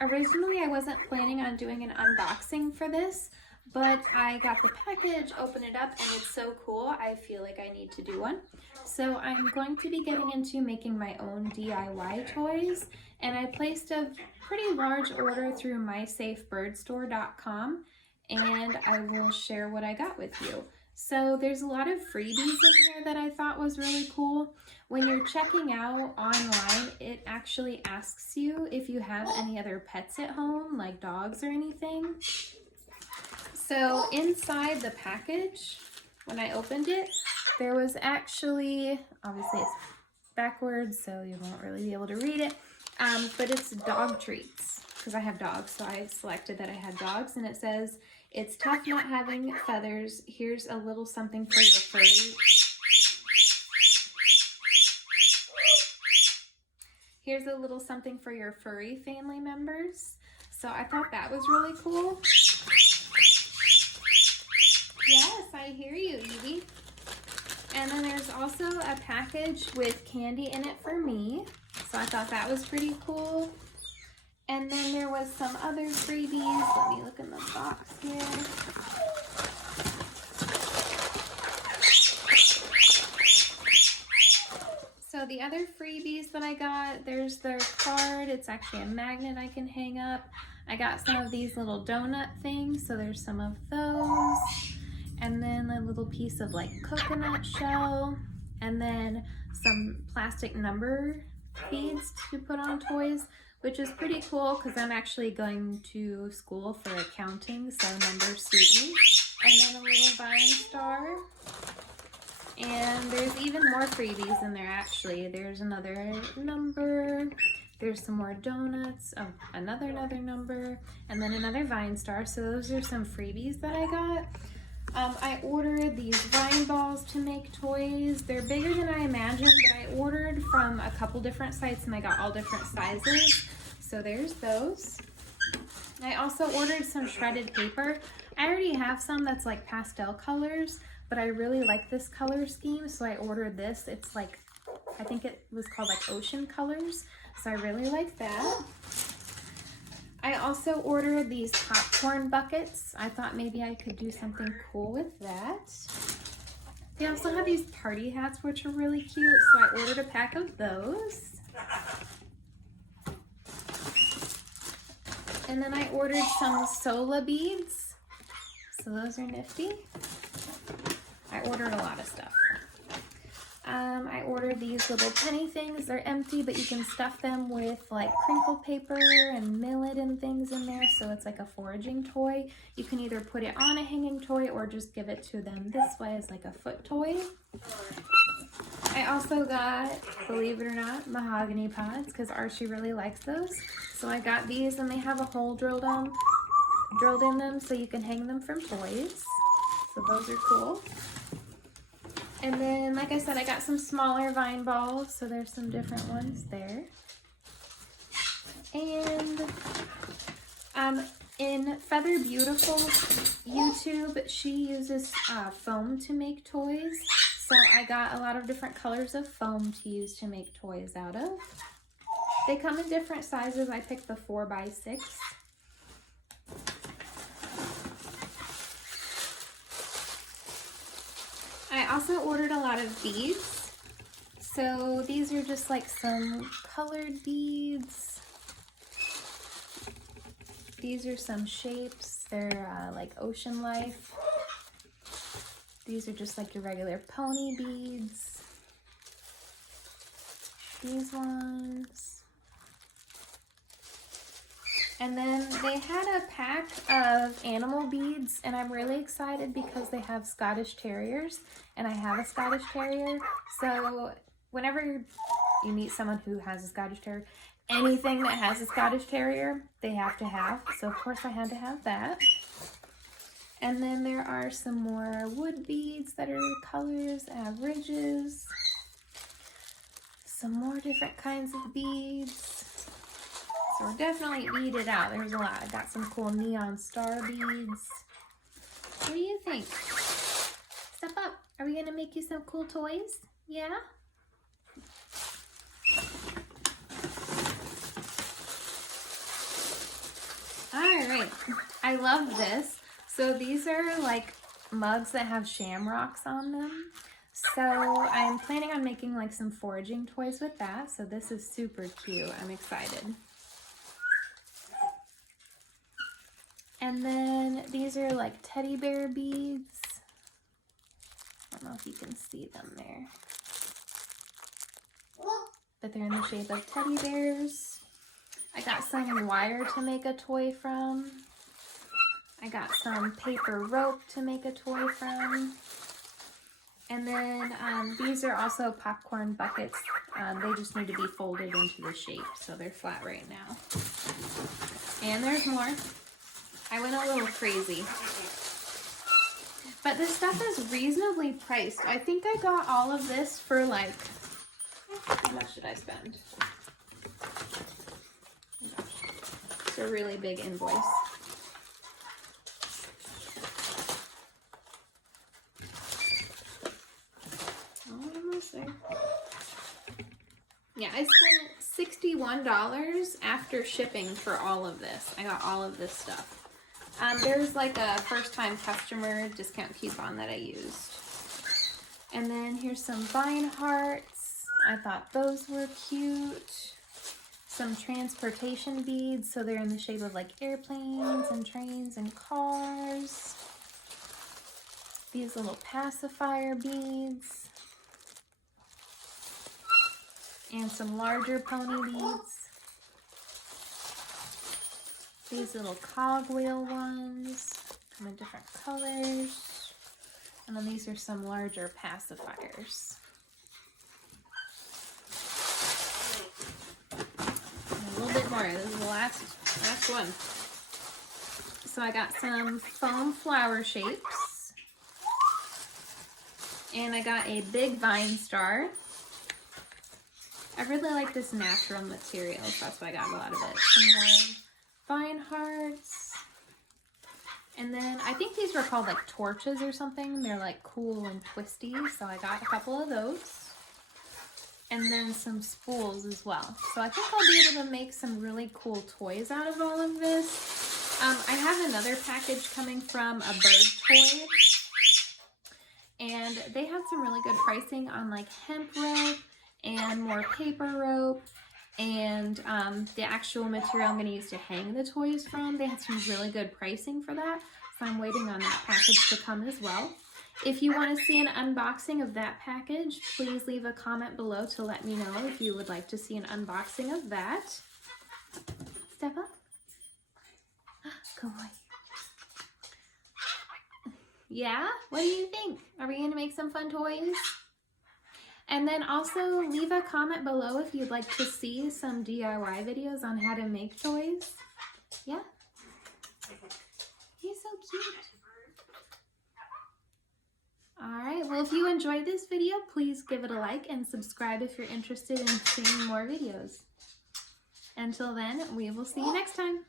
Originally, I wasn't planning on doing an unboxing for this, but I got the package, opened it up, and it's so cool, I feel like I need to do one. So I'm going to be getting into making my own DIY toys, and I placed a pretty large order through mysafebirdstore.com, and I will share what I got with you. So there's a lot of freebies in here that I thought was really cool. When you're checking out online, it actually asks you if you have any other pets at home, like dogs or anything. So inside the package, when I opened it, there was actually, obviously it's backwards, so you won't really be able to read it, but it's dog treats, because I have dogs, so I selected that I had dogs, and it says, "It's tough not having feathers. Here's a little something for your furry." Here's a little something for your furry family members. So I thought that was really cool. Yes, I hear you, Evie. And then there's also a package with candy in it for me. So I thought that was pretty cool. And then there was some other freebies. Let me look in the box here. So the other freebies that I got, there's their card. It's actually a magnet I can hang up. I got some of these little donut things, so there's some of those. And then a little piece of like coconut shell. And then some plastic number beads to put on toys, which is pretty cool because I'm actually going to school for accounting, so numbers suit me. And then a little vine star. And there's even more freebies in there actually. There's another number, there's some more donuts, oh, another number, and then another vine star. So those are some freebies that I got. I ordered these vine balls to make toys. They're bigger than I imagined, but I ordered from a couple different sites and I got all different sizes. So there's those. I also ordered some shredded paper. I already have some that's like pastel colors, but I really like this color scheme, so I ordered this. It's like, I think it was called like ocean colors, so I really like that. I also ordered these popcorn buckets. I thought maybe I could do something cool with that. They also have these party hats, which are really cute, so I ordered a pack of those. And then I ordered some Sola beads, so those are nifty. I ordered a lot of stuff. I ordered these little penny things. They're empty, but you can stuff them with like crinkle paper and millet and things in there, so it's like a foraging toy. You can either put it on a hanging toy or just give it to them this way as like a foot toy. I also got, believe it or not, mahogany pods because Archie really likes those. So I got these and they have a hole drilled in them so you can hang them from toys. So those are cool. And then, like I said, I got some smaller vine balls, so there's some different ones there. And in Feather Beautiful YouTube, she uses foam to make toys. So I got a lot of different colors of foam to use to make toys out of. They come in different sizes. I picked the 4x6. I also ordered a lot of beads. So these are just like some colored beads. These are some shapes. They're like ocean life. These are just like your regular pony beads. These ones. And then they had a pack of animal beads, and I'm really excited because they have Scottish Terriers, and I have a Scottish Terrier. So whenever you meet someone who has a Scottish Terrier, anything that has a Scottish Terrier, they have to have. So of course I had to have that. And then there are some more wood beads that are colors. I have ridges. Some more different kinds of beads. So we're definitely beaded out. There's a lot. I got some cool neon star beads. What do you think? Step up. Are we gonna make you some cool toys? Yeah? I love this. So these are like mugs that have shamrocks on them. So I'm planning on making like some foraging toys with that. So this is super cute. I'm excited. And then these are like teddy bear beads. I don't know if you can see them there. But they're in the shape of teddy bears. I got some wire to make a toy from. I got some paper rope to make a toy from. And then these are also popcorn buckets. They just need to be folded into the shape, so they're flat right now. And there's more. I went a little crazy. But this stuff is reasonably priced. I think I got all of this for like, how much did I spend? It's a really big invoice. Almost there. Yeah, I spent $61 after shipping for all of this. I got all of this stuff. There's like a first-time customer discount coupon that I used. And then here's some vine hearts. I thought those were cute. Some transportation beads, so they're in the shape of like airplanes and trains and cars. These little pacifier beads. And some larger pony beads. These little cogwheel ones come in different colors. And then these are some larger pacifiers. And a little bit more. This is the last one. So I got some foam flower shapes. And I got a big vine star. I really like this natural material, so that's why I got a lot of it. Some more vine hearts. And then I think these were called like torches or something. They're like cool and twisty, so I got a couple of those. And then some spools as well. So I think I'll be able to make some really cool toys out of all of this. I have another package coming from a bird toy. And they had some really good pricing on like hemp rope and more paper rope. And the actual material I'm going to use to hang the toys from. They had some really good pricing for that. So I'm waiting on that package to come as well. If you want to see an unboxing of that package, please leave a comment below to let me know if you would like to see an unboxing of that. Step up. Good boy. Yeah? What do you think? Are we going to make some fun toys? And then also leave a comment below if you'd like to see some DIY videos on how to make toys. Yeah? He's so cute. Alright, well if you enjoyed this video, please give it a like and subscribe if you're interested in seeing more videos. Until then, we will see you next time.